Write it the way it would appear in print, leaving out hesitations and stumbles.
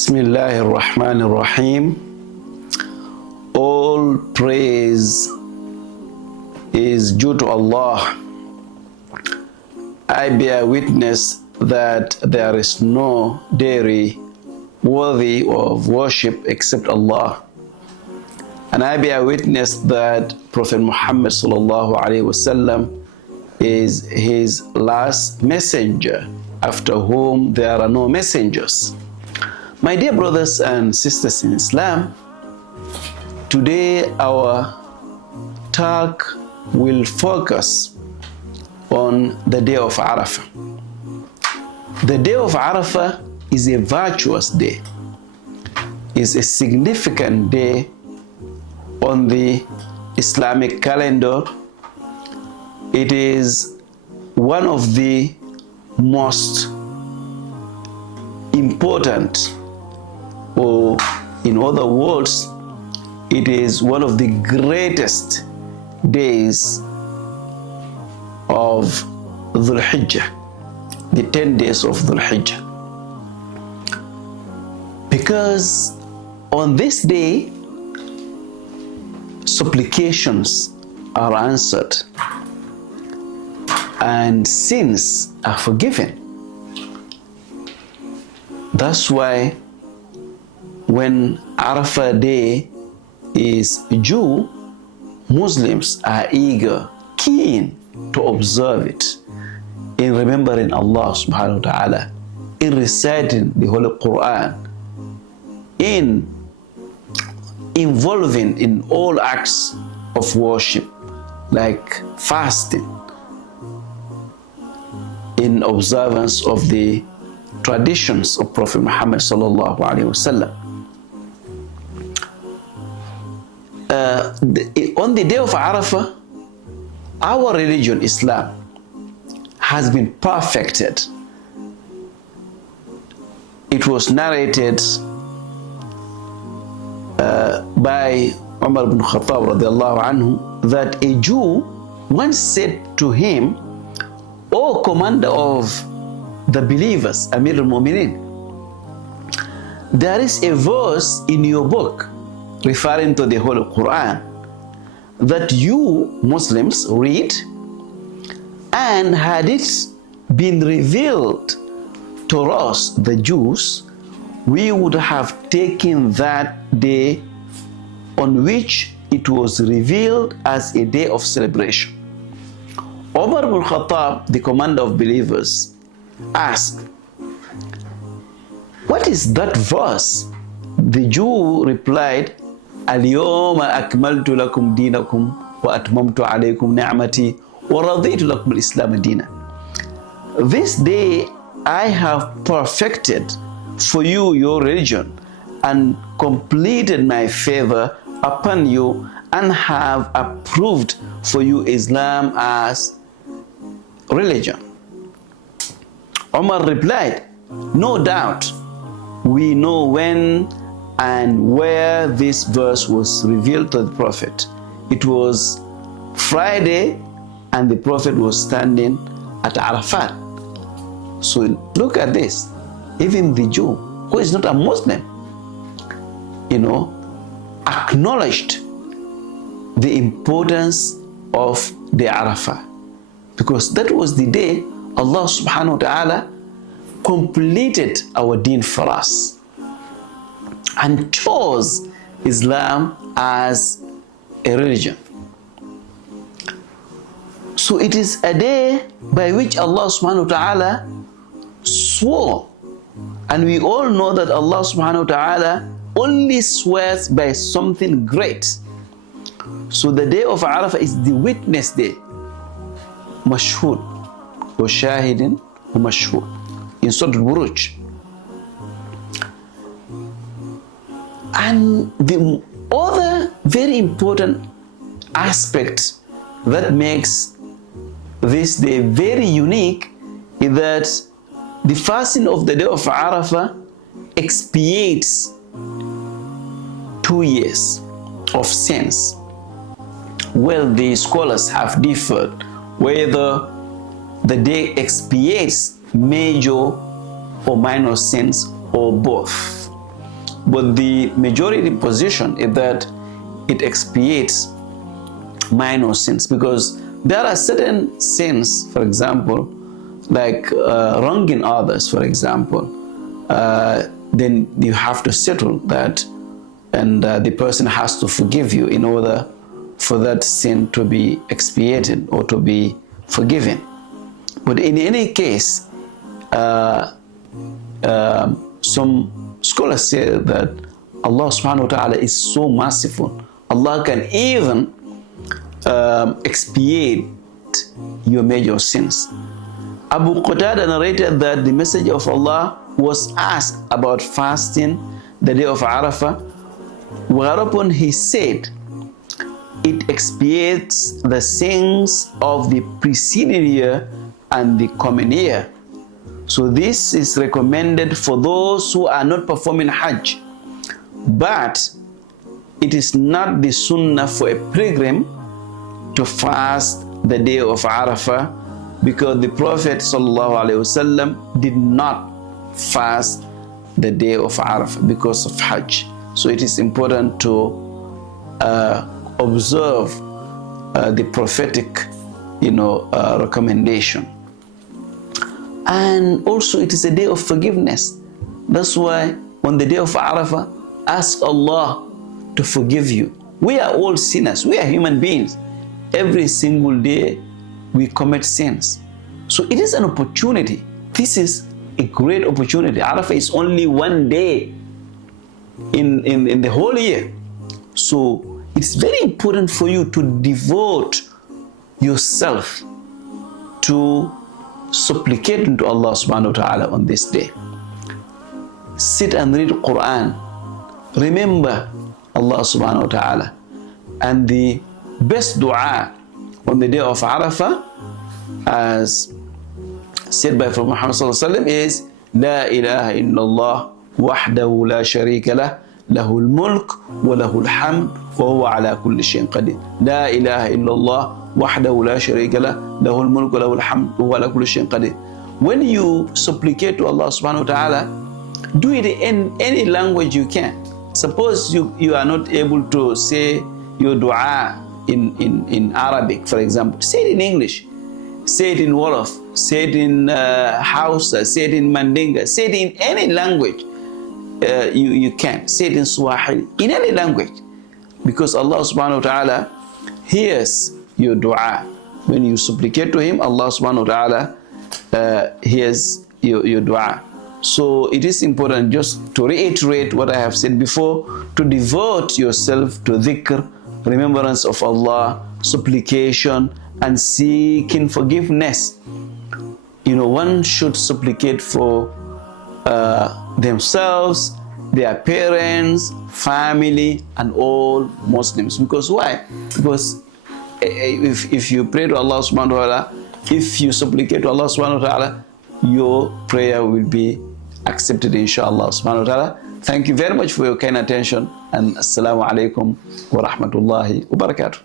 Bismillahir Rahmanir Rahim. All praise is due to Allah. I bear witness that there is no deity worthy of worship except Allah. And I bear witness that Prophet Muhammad sallallahu alaihi wasallam is his last messenger, after whom there are no messengers. My dear brothers and sisters in Islam, today our talk will focus on the day of Arafat. The day of Arafat is a virtuous day, is a significant day on the Islamic calendar. It is one of the most important, or in other words, it is one of the greatest days of Dhul Hijjah, the 10 days of Dhul Hijjah. Because on this day, supplications are answered and sins are forgiven. That's why when Arafat Day is due, Muslims are eager, keen to observe it, in remembering Allah subhanahu wa ta'ala, in reciting the Holy Quran, in involving in all acts of worship like fasting, in observance of the traditions of Prophet Muhammad sallallahu alaihi wasallam. On the day of Arafah, our religion, Islam, has been perfected. It was narrated by Umar ibn Khattab radiallahu anhu that a Jew once said to him, "O commander of the believers, Amir al-Mu'minin, there is a verse in your book," referring to the Holy Quran, "that you Muslims read, and had it been revealed to us, the Jews, we would have taken that day on which it was revealed as a day of celebration." Umar ibn Khattab, the commander of believers, asked, "What is that verse?" The Jew replied, "Al-yawma akmaltu lakum dinakum wa atmamtu alaykum ni'mati wa raditu lakum al-islam dina." This day I have perfected for you your religion and completed my favor upon you and have approved for you Islam as religion. Umar replied, "No doubt we know when and where this verse was revealed to the Prophet. It was Friday and the Prophet was standing at Arafat." So look at this. Even the Jew, who is not a Muslim, acknowledged the importance of the Arafah, because that was the day Allah subhanahu wa ta'ala completed our deen for us and chose Islam as a religion. So it is a day by which Allah subhanahu wa ta'ala swore, and we all know that Allah subhanahu wa ta'ala only swears by something great. So the day of Arafah is the witness day, mashhud wa shahidin wa mashhud, in Surah Al-Buruj. And the other very important aspect that makes this day very unique is that the fasting of the day of Arafah expiates 2 years of sins. Well, the scholars have differed whether the day expiates major or minor sins or both. But the majority position is that it expiates minor sins, because there are certain sins, for example, like wronging others, for example, then you have to settle that, and the person has to forgive you in order for that sin to be expiated or to be forgiven. But in any case, some scholars say that Allah subhanahu wa ta'ala is so merciful. Allah can even expiate your major sins. Abu Qatada narrated that the Messenger of Allah was asked about fasting the day of Arafah, whereupon he said, it expiates the sins of the preceding year and the coming year. So this is recommended for those who are not performing Hajj. But it is not the sunnah for a pilgrim to fast the day of Arafah, because the Prophet ﷺ did not fast the day of Arafah because of Hajj. So it is important to observe the prophetic, recommendation. And also it is a day of forgiveness. That's why on the day of Arafah, ask Allah to forgive you. We are all sinners. We are human beings. Every single day we commit sins. So it is an opportunity. This is a great opportunity. Arafah is only one day in the whole year. So it's very important for you to devote yourself to supplicating to Allah subhanahu wa ta'ala on this day. Sit and read Quran. Remember Allah subhanahu wa ta'ala. And the best dua on the day of Arafah, as said by Prophet Muhammad sallallahu alaihi wasallam, is La ilaha illallah wahdahu la sharika lah, lahul mulk wa lahul hamd wa huwa ala kulli shay'in qadir. La ilaha illallah wahdahu la sharika lah, lahul mulk wa lahul hamd wa huwa ala kulli shay'in qadir. When you supplicate to Allah subhanahu wa ta'ala, do it in any language you can. Suppose you are not able to say your dua in Arabic, for example, say it in English, say it in Wolof, say it in Hausa, say it in Mandinga, say it in any language you can. Say it in Swahili, in any language, because Allah subhanahu wa ta'ala hears your dua. When you supplicate to Him, Allah subhanahu wa ta'ala hears your dua. So it is important, just to reiterate what I have said before, to devote yourself to dhikr, remembrance of Allah, supplication, and seeking forgiveness. One should supplicate for themselves, their parents, family, and all Muslims. Because why? Because if you pray to Allah subhanahu wa ta'ala, if you supplicate to Allah subhanahu wa ta'ala, your prayer will be accepted, inshallah subhanahu wa ta'ala. Thank you very much for your kind attention, and assalamu alaikum wa rahmatullahi wa barakatuh.